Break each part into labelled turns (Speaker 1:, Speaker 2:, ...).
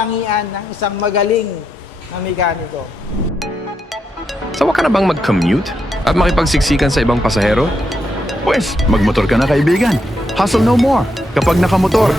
Speaker 1: katangian ng isang magaling na mekaniko.
Speaker 2: Sawa ka na bang mag-commute at makipagsiksikan sa ibang pasahero?
Speaker 3: Pwes, magmotor ka na kaibigan. Hustle no more kapag nakamotor.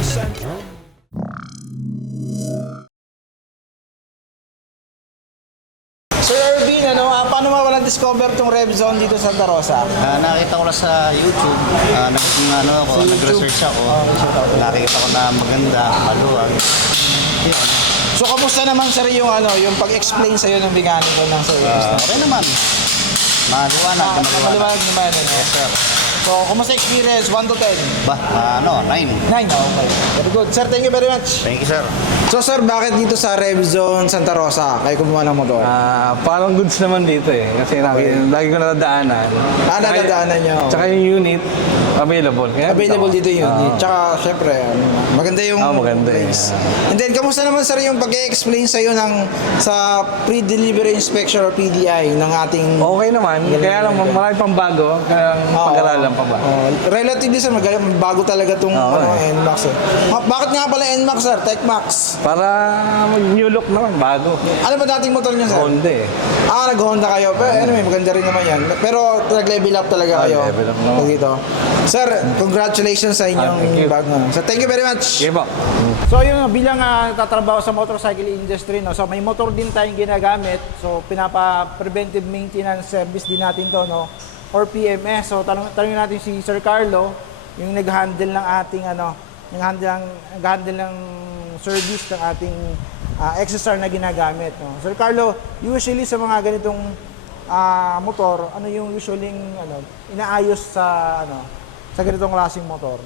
Speaker 1: Sir Ervin, paano mawalang discover tong RevZone dito sa Santa Rosa?
Speaker 4: Nakita ko lang sa YouTube, nag-research ako. Nakita ko na maganda, maluwag. Yun.
Speaker 1: So, kamusta naman sir yung pag-explain sa'yo ng mekaniko ng service?
Speaker 4: Okay naman. Maliwanag.
Speaker 1: Maliwanag naman.
Speaker 4: Yes, sir.
Speaker 1: So, kumusta experience? 1 to 10?
Speaker 4: 9.
Speaker 1: 9? Okay. Very good. Sir, thank you very much.
Speaker 4: Thank you, sir.
Speaker 1: So, sir, bakit dito sa RevZone Santa Rosa kayo kumuha ng motor?
Speaker 5: Parang goods naman dito eh. Kasi lagi ko nadadaanan.
Speaker 1: Nadadaanan nyo.
Speaker 5: Tsaka yung unit, available. Kaya
Speaker 1: Available dito yun. Tsaka, syempre, maganda yung
Speaker 5: maganda
Speaker 1: place. And then, kamusta naman sir yung pag-explain sa'yo sa pre-delivery inspection or PDI ng ating...
Speaker 5: Okay naman. Kaya lang marami pang bago. Kaya pag-aralan pa ba?
Speaker 1: Relatively sir, bago talaga itong NMAX eh. Bakit nga pala NMAX sir? TechMax?
Speaker 5: Para mag-new look naman, bago.
Speaker 1: Ano ba dating motor niya sir?
Speaker 5: Honda eh.
Speaker 1: Nag-Honda kayo. Pero anyway, maganda rin naman yan. Pero nag-level up talaga kayo.
Speaker 5: level up naman.
Speaker 1: Dito. Sir, congratulations sa inyong
Speaker 5: thank you.
Speaker 1: bago. So, thank you very much.
Speaker 5: Okay po.
Speaker 1: So yun, bilang tatrabaho sa motorcycle industry, so may motor din tayong ginagamit. So pinapa-preventive maintenance service din natin to, or PMS. So tanungin natin si Sir Carlo, yung nag-handle ng ating nag-handle ng service ng ating XSR na ginagamit. Sir Carlo, usually sa mga ganitong motor, ano yung usually inaayos sa ganitong klaseng motor?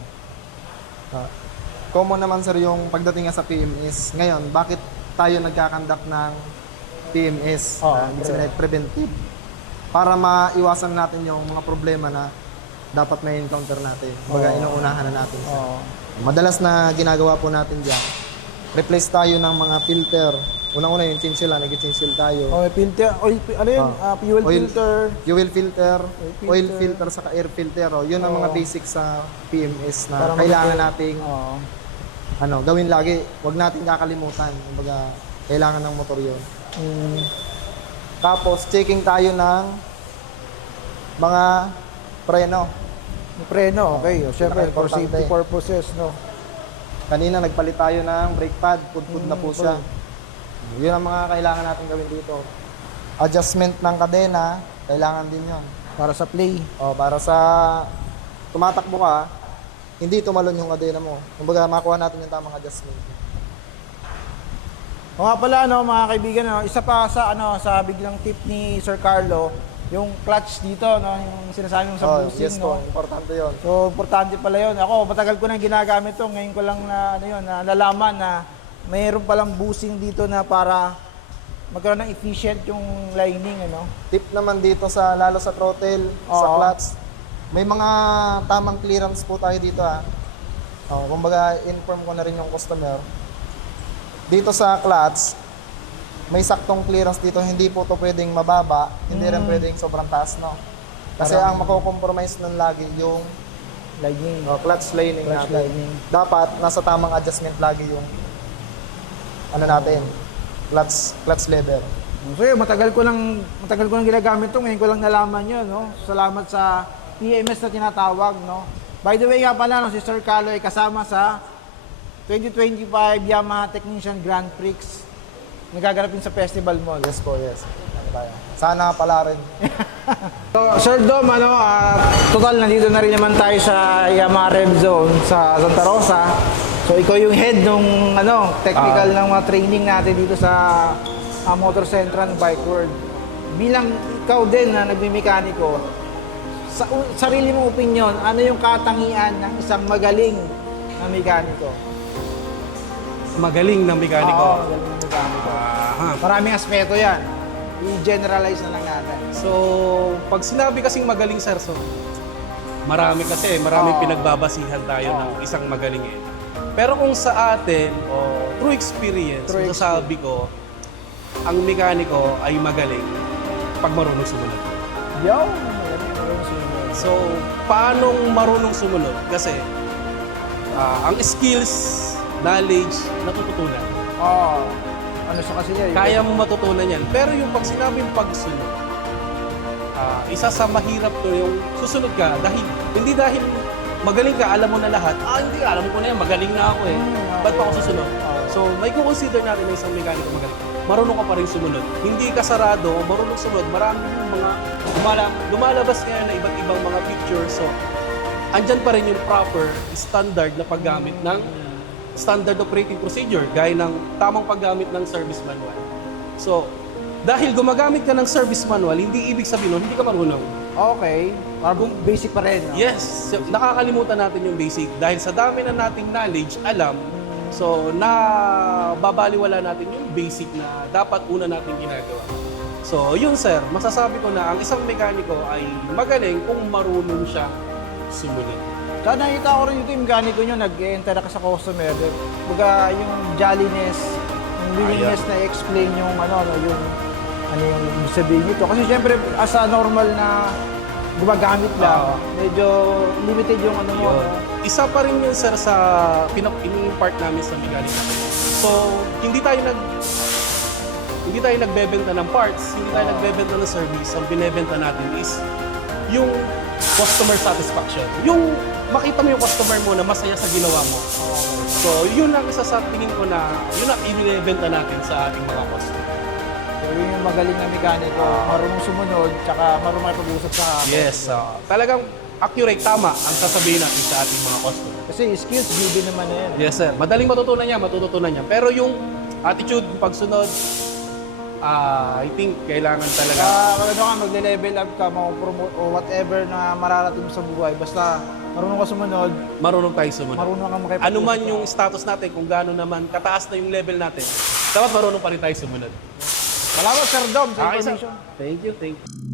Speaker 6: Common naman sir yung pagdating nga sa PMS. Ngayon, bakit tayo nagkakandak ng PMS? Preventive. Para maiwasan natin yung mga problema na dapat may encounter natin. Baga, inuunahan na natin. Madalas na ginagawa po natin dyan, replace tayo ng mga filter. Unang-una yung chinchilla, nag-chinchill tayo.
Speaker 1: May filter, fuel filter.
Speaker 6: Fuel filter, oil filter, saka air filter. Yun ang mga basic sa PMS na
Speaker 1: Para
Speaker 6: kailangan nating gawin lagi. Huwag natin kakalimutan. Kumbaga, kailangan ng motor yun. Tapos, checking tayo ng mga preno.
Speaker 1: Preno, okay. Siyempre, for
Speaker 6: Pinaka-importante.
Speaker 1: safety purposes,
Speaker 6: Kanina, nagpalit tayo ng brake pad. Pud-pud na po siya. Yun ang mga kailangan natin gawin dito. Adjustment ng kadena, kailangan din yun.
Speaker 1: Para sa play.
Speaker 6: Para sa tumatakbo ka, hindi tumalon yung kadena mo. Kumbaga, makuha natin yung tamang adjustment.
Speaker 1: O nga pala, mga kaibigan, isa pa sa biglang tip ni Sir Carlo, yung clutch dito, yung sinasabi mo sa bushing,
Speaker 6: Yes po, importante yun.
Speaker 1: So, importante pala yun. Ako, matagal ko nang ginagamit to. Ngayon ko lang nalaman na mayroon palang bushing dito na para magkaroon ng efficient yung lining,
Speaker 6: Tip naman dito lalo sa throttle, sa clutch, may mga tamang clearance po tayo dito kumbaga, inform ko na rin yung customer. Dito sa clutch, may saktong clearance dito, hindi po to pwedeng mababa, hindi rin pwedeng sobrang taas, Kasi ang mako-compromise nun lagi yung
Speaker 1: lining.
Speaker 6: clutch lining
Speaker 1: Clutch
Speaker 6: natin.
Speaker 1: lining.
Speaker 6: Dapat nasa tamang adjustment lagi yung clutch lever.
Speaker 1: So yun, matagal ko lang ginagamit to. Ngayon ko lang nalaman yun, Salamat sa PMS na tinatawag, By the way nga pala, si Sir Carlo ay kasama sa 2025 Yamaha Technician Grand Prix. Nagaganapin sa Festival Mall.
Speaker 6: Yes po, yes. Sana pala rin.
Speaker 1: So, Sir Dom, total nandito na rin naman tayo sa Yamaha RevZone sa Santa Rosa. So, ikaw yung head nung technical ng mga training natin dito sa Motor Central Bike World. Bilang ikaw din na nagmimekaniko, sa sarili mong opinion, ano yung katangian ng isang magaling na mekaniko?
Speaker 7: Magaling na mekaniko.
Speaker 1: Magaling na mekaniko. Maraming aspeto yan. I-generalize na lang natin.
Speaker 7: So, pag sinabi kasing magaling, sir, marami pinagbabasihan tayo ng isang magaling eh. Pero kung sa atin, through experience, sasabi ko, ang mekaniko ay magaling pag marunong sumunod. So, paanong marunong sumunod? Kasi, ang skills, knowledge, natututunan.
Speaker 1: Ano sa kasi niya?
Speaker 7: Kaya mo matutunan yan. Pero yung pag sinabing pagsunod, isa sa mahirap to yung susunod ka hindi dahil magaling ka, alam mo na lahat. Hindi, alam ko na yan, magaling na ako eh. Ba't pa ako susunod? So, may consider natin na isang mekaniko magaling. Marunong ka pa rin sumunod. Hindi ka sarado o marunong sumunod. Marami yung mga lumalabas ngayon na iba't ibang mga pictures. So, andyan pa rin yung proper standard na paggamit ng standard operating procedure gaya ng tamang paggamit ng service manual. So, dahil gumagamit ka ng service manual, hindi ibig sabihin nun, hindi ka marunong.
Speaker 1: Okay. Parang basic pa rin. No?
Speaker 7: Yes, nakakalimutan natin yung basic dahil sa dami na nating knowledge, alam, so nababaliwala natin yung basic na dapat una natin ginagawa. So yun sir, masasabi ko na ang isang mekaniko ay magaling kung marunong siya sumunod.
Speaker 1: Kaya nakita ko rin yung mekaniko nyo, nag-enter ka sa customer. Baga yung jolliness, yung willingness na explain yung yung ibig sabihin nito. Kasi syempre, as a normal na gumagamit lang, medyo limited yung mo.
Speaker 7: Isa pa rin yun sir sa ini-impart namin sa mechanic natin. So, hindi tayo nagbebenta ng parts, hindi tayo nagbebenta ng service. Ang binebenta natin is yung customer satisfaction. Yung makita mo yung customer mo na masaya sa ginawa mo. So, yun ang isa sa tingin ko na yun ang ibinebenta natin sa ating mga customer.
Speaker 1: So, yun yung magaling na mekaniko, marunong sumunod, tsaka marunong pag-usap sa
Speaker 7: Yes, talagang accurate, tama ang sasabihin natin sa ating mga customer.
Speaker 1: Kasi skills given naman na yan.
Speaker 7: Yes, sir. Madaling matututunan niya. Pero yung attitude, pagsunod, I think kailangan talaga.
Speaker 1: Magle-level up ka, promote o whatever na mararating mo sa buhay. Basta marunong ka sumunod,
Speaker 7: Marunong tayo sumunod.
Speaker 1: marunong ka makipag-usap.
Speaker 7: Ano man yung status natin, kung gaano naman kataas na yung level natin, dapat marunong pa rin tayo sumunod.
Speaker 1: Salamat, Sir Dom, sa
Speaker 7: Okay, sir.
Speaker 1: information.
Speaker 7: Thank you, thank you.